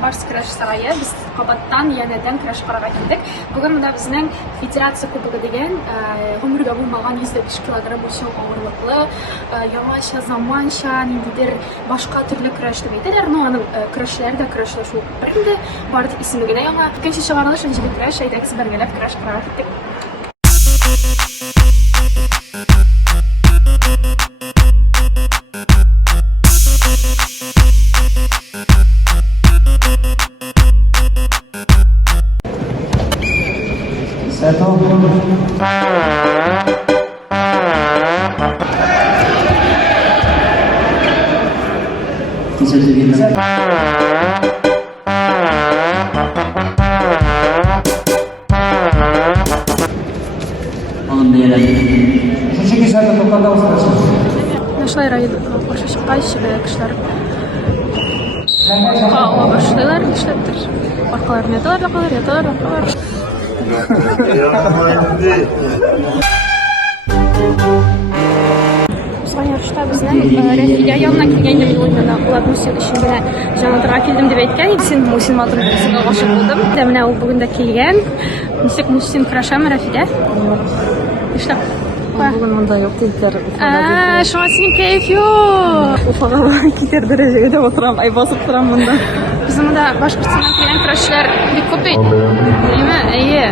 Барс Краш сарайы. Біз қабаттан янәдән Краш қараға келдік. Бүгін мына біздің федерация кубогы деген ғұмырда болмаған 105 килограмм өлшеу ауырлықлы, яңаша, заманша, нендейдер башқа түрлі краш деп айтылар. Но аның крашлары да крашлашу бірінде барды исемігіне яңа. Көнші шығарылыш өнжебе краш, айдағыз бәргелеп Краш қараға кеттік. Нашла район қоршы шықпай кішілер қауға башылар, кішілер арқаларын яталар. Осыған ярышта біздің Рәфиля янына келгенде мен ойымда олар Мусин үшін жаңадыға келдім деп айтқан. Сен Мусин мадырын Мусинға ғашық болдым. Міне ол бүгінде келген. Несек Мусин крашамы Рәфиля? Иштап. Бүгін мұнда жоқ дейділер. Шуға сенің кайф жоқ. Уфаға кетер дәрежеге де отырам, ай басып тұрам мұнда. Біздің мұнда Башқұртстаннан келген крашшылар бек көп дейді. Деймі? Әйе.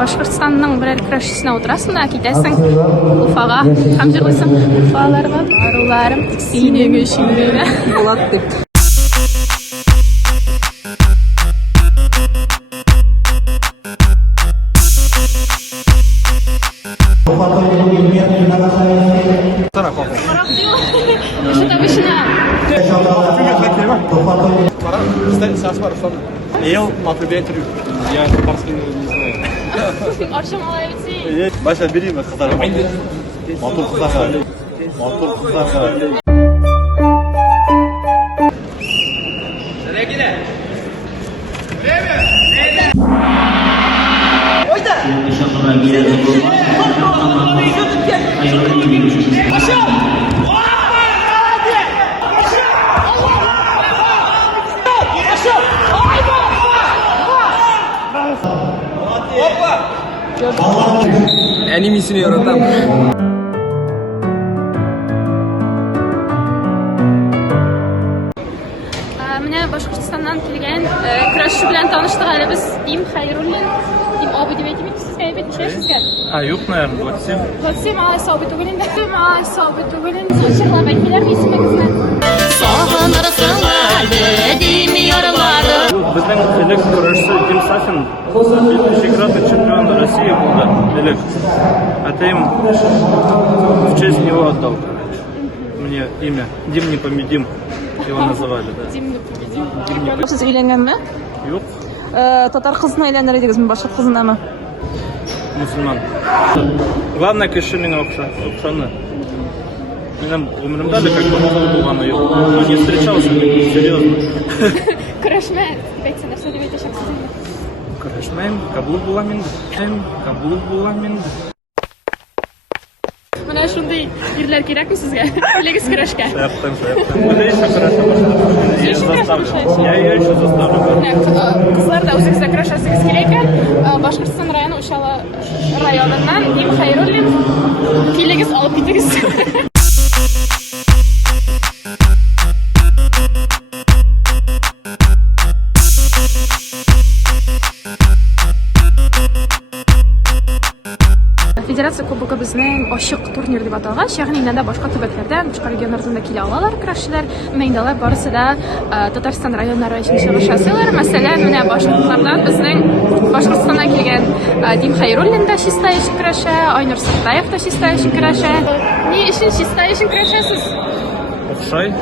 Башқұртстанның бірер крашшысына отырасың да, кетесің Уфаға. Қам жер қойсың? Уфаларға баруларым сенің үшін. Болады деп. Ел на приветрю. Я по-барски не знаю. Арша малайцы. Баша, бери на хатар. Мотор хатар. Анимесini yaratам. Міне Башқұртстаннан келген крашшы білән таныштық әлі біз Дим Хайруллин. Дим абы деп айтымын сізге әйбет нешесізге? Yok, наверное, 27. 27 малай сабы түгілінде. Малай сабы түгілінде. Сочырлап әйткелер есіміңізді? Сағынырсың әлі деймі ярылады. Біздің элек күрішші Дим Сафин 2000-кратный чемпион России был, элек. Атаим в честь него отдал. Мне имя. Дим непобедим. Его называли, да. Дим непобедим. Сіз үйленген ме? Yok, Татар қызына үйленер едіңіз ме, башқұрт қызына ма? musulmon. Главное, кішінің оқшаны. Менің өмірімде де как-то болғаны жоқ. Но не встречался, серьезно. Крашме, бәйтсен, нәрсе деп айташақсыз. Крашмайым, каблук буламын. Мына шундай ерлер керек ме сізге? Білегіз крашка. Шаяқтан. Біле еще краша башладым. Я ее еще заставлю. Қызлар да өзіңізді крашасыңыз керек. Башқұртстан районы Ушалы районынан Дим Хайруллин келегіз алып кетіңіз. Федерация кубогы біздің ашық турнир деп аталған. Яғни инде башқа төбәкләрдән, башқа регионнардан да килә алалар крашчылар. Мәйдалар барысы да Татарстан районнары өчен чыгыш ясыйлар. Мәсәлән, менә башкортлардан безнең Башкортстаннан килгән Дим Хайруллин да чистая өчен краша, Айнур Саттаев да чистая өчен краша. Ни өчен чистая өчен крашасыз? Оқшай.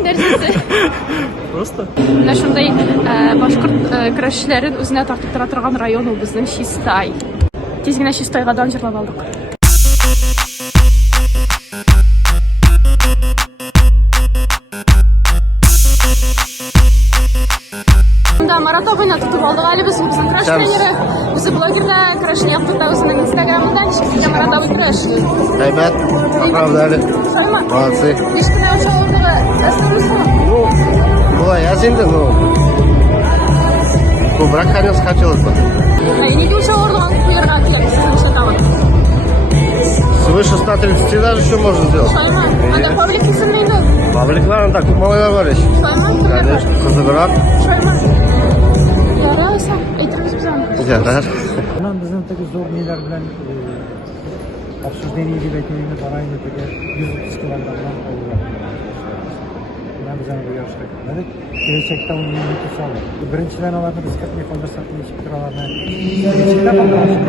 Нәрсәсе? Просто. Менә шундай башкорт крашчыларын үзенә тартып тора торган район ул безнең Чистай. Тиз генә Чистайга дан җырлап алдык. Да, Марат абыйны тотып алдык әле без безнең краш тренеры. Үзе блогерда крашны яктырта үзенең инстаграмында. Ничек Марат абый краш? Әйбәт, правда әле. Сәлмә. Молодцы. Ничек кенә ошаларда әсәр булсын? Булай, аз инде, ko'proq конечно хотелось бы. Nega o'sha o'rni bu yerga kelyapsiz ishlataman? Свыше 130 даже еще можно сделать. Shoyman. Anda publik kesilmaydi. Fabriklar так малыlar var ya. Shoyman. Конечно, qiziqroq. Shoyman. Yarasa, aytamiz bizani. Jarlar. Bundan bizim tabii zor neler bilen obsujeniye gibi ekmeğini parayla tabii 130 kilogramdan oluyor. Ben bize bu yarışta gitmedik. Gerçekten onun yönetimi sağlı. Birinçiden alanı biz katmayı kaldırsak değişik liralarına. Gerçekten kaldırmışım.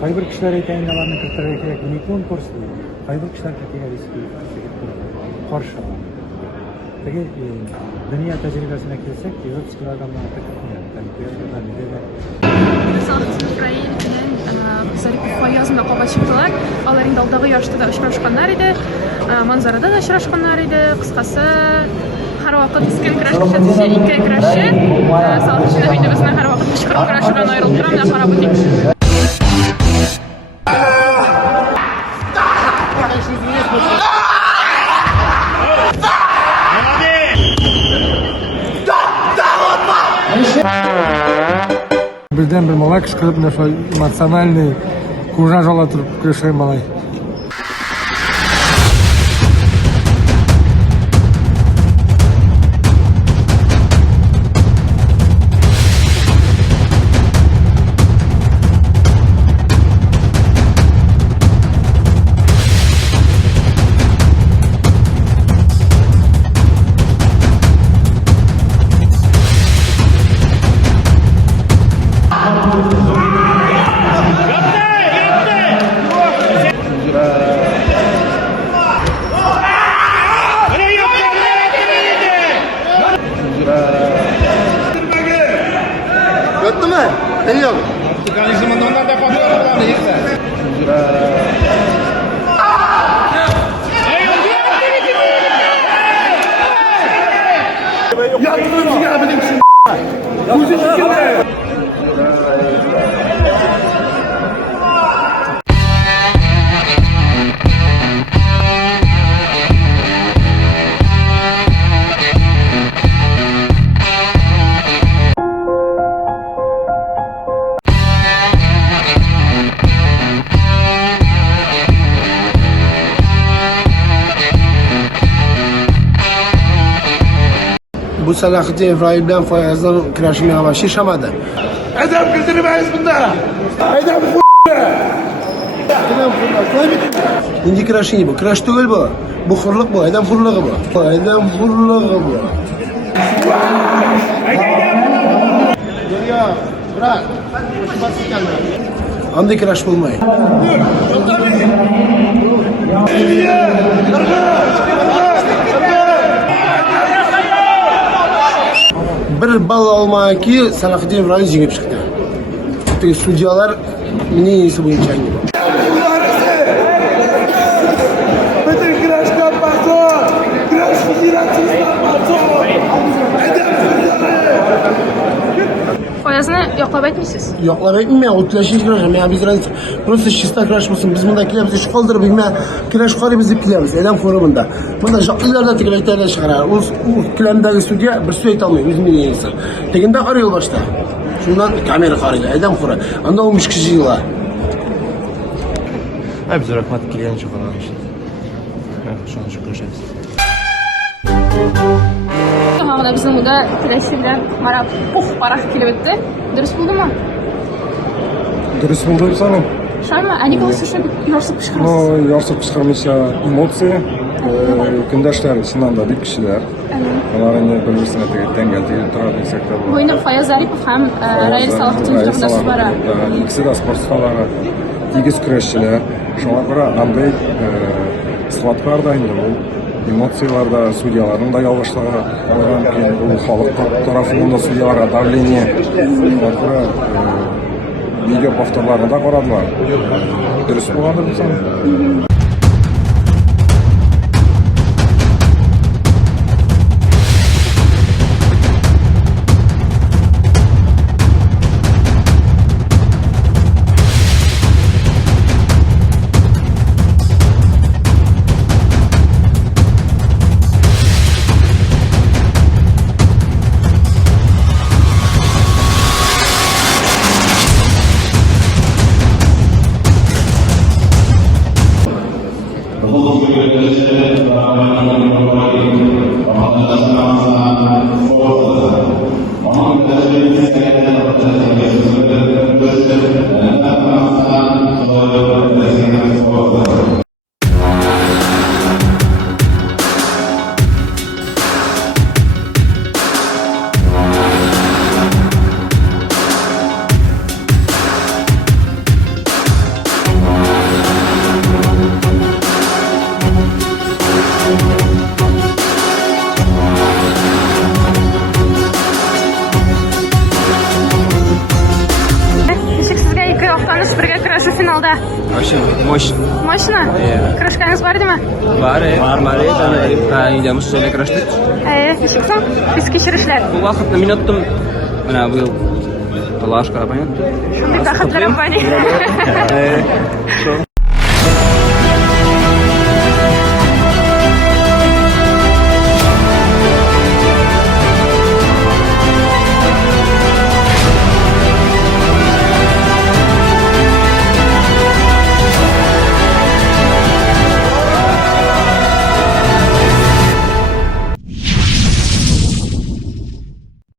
Kayber kişiler eteğinlerini kırtırıyor ki unikon kursu. Kayber kişiler katıyor riski. Karşı. Peki dünya tecrübesine gelsek 130 kilogramdan artık katmıyor. Yani bu yerden bir de Салахтин Украин менен Зарипов Фаязында кабат чыктылар. Алар инде алдагы ярышта да очрашканнар иде. Манзарада да очрашканнар иде. Кыскасы һәр вакыт искән көрәш күрсәтүче ике көрәшче. Салахтин инде безнең һәр вакыт мөшкил көрәш белән аерылып тора. Менә карап үтик. Birden bir malay kışkırıp ne şöyle emоциональный kuraş alatırıp kırışayım malay. Gördün mü? Ne yok? Bu Salahattin İbrahim bilen Fayaz'dan kıraşmaya başlayamadı. Edem bildirmeyiz bunda. Edem Şimdi kıraşı iyi bu. Kıraş değil bu. Bu hırlık bu. Edem hırlığı bu. Edem hırlığı bu. Geliyor. Bırak. Andi kıraş bulmayın. Bir bal almaya ki Salahattin İbrahim zengin çıktı. Çünkü sudyalar en iyisi bu imkan gibi. Фаяzni yoqlab aytmaysiz. Yoklab etmeyeyim ya, o kilaşını kıraşım ya, biz просто şista kıraş mısın, biz bunda kilemizi şu kaldırıp bilmem, kilaş yukarı bizi kilemiz, edem forumunda. Bunda jaklılarda tikileklerle çıkarar, o kilemdeki sudya bir su et almıyor, bizim bir insan. Tekinde arıyor başta. Şundan kamera karıyla, edem foru, anda olmuş kişi yıla. Ay biz rahmat kelgan falan işte. Şuna şükür ederiz. Haqda bizning uyda kurashi bilan mana parax kelib o'tdi. Durust bo'ldimi? Dürüst buldu sana. Shoyman, aniga o'sha yorsib chiqarasiz. No, yorsuk psixologiya, emotsiya, kundoshlar, sinandagi kishilar. Ularni bir-birisini tengal turadi sektor. Bu endi Fayaz Zaripov ham Rail Salahattin Turg'undoshlari. İkisi de sportchilar, tegiz kurashchilar. Shunga ko'ra qanday squatlarda endi bu emotsiyalarda sudyalarning da yolg'ishlari, keyin bu xalq tarafidan sudyalarga давление. Shunga ko'ra video повторlarini da qaradilar. Durust bo'lgandir bizlar. Вообще мощь. Мощно? Крашкаңыз бар деме? Бар, идеміз сөйле крашты. Ничексің? Біз кешірішлер. Бұл вақытны мен оттым. Мына бұл Палашка, понятно? Шундый бақытлы компания.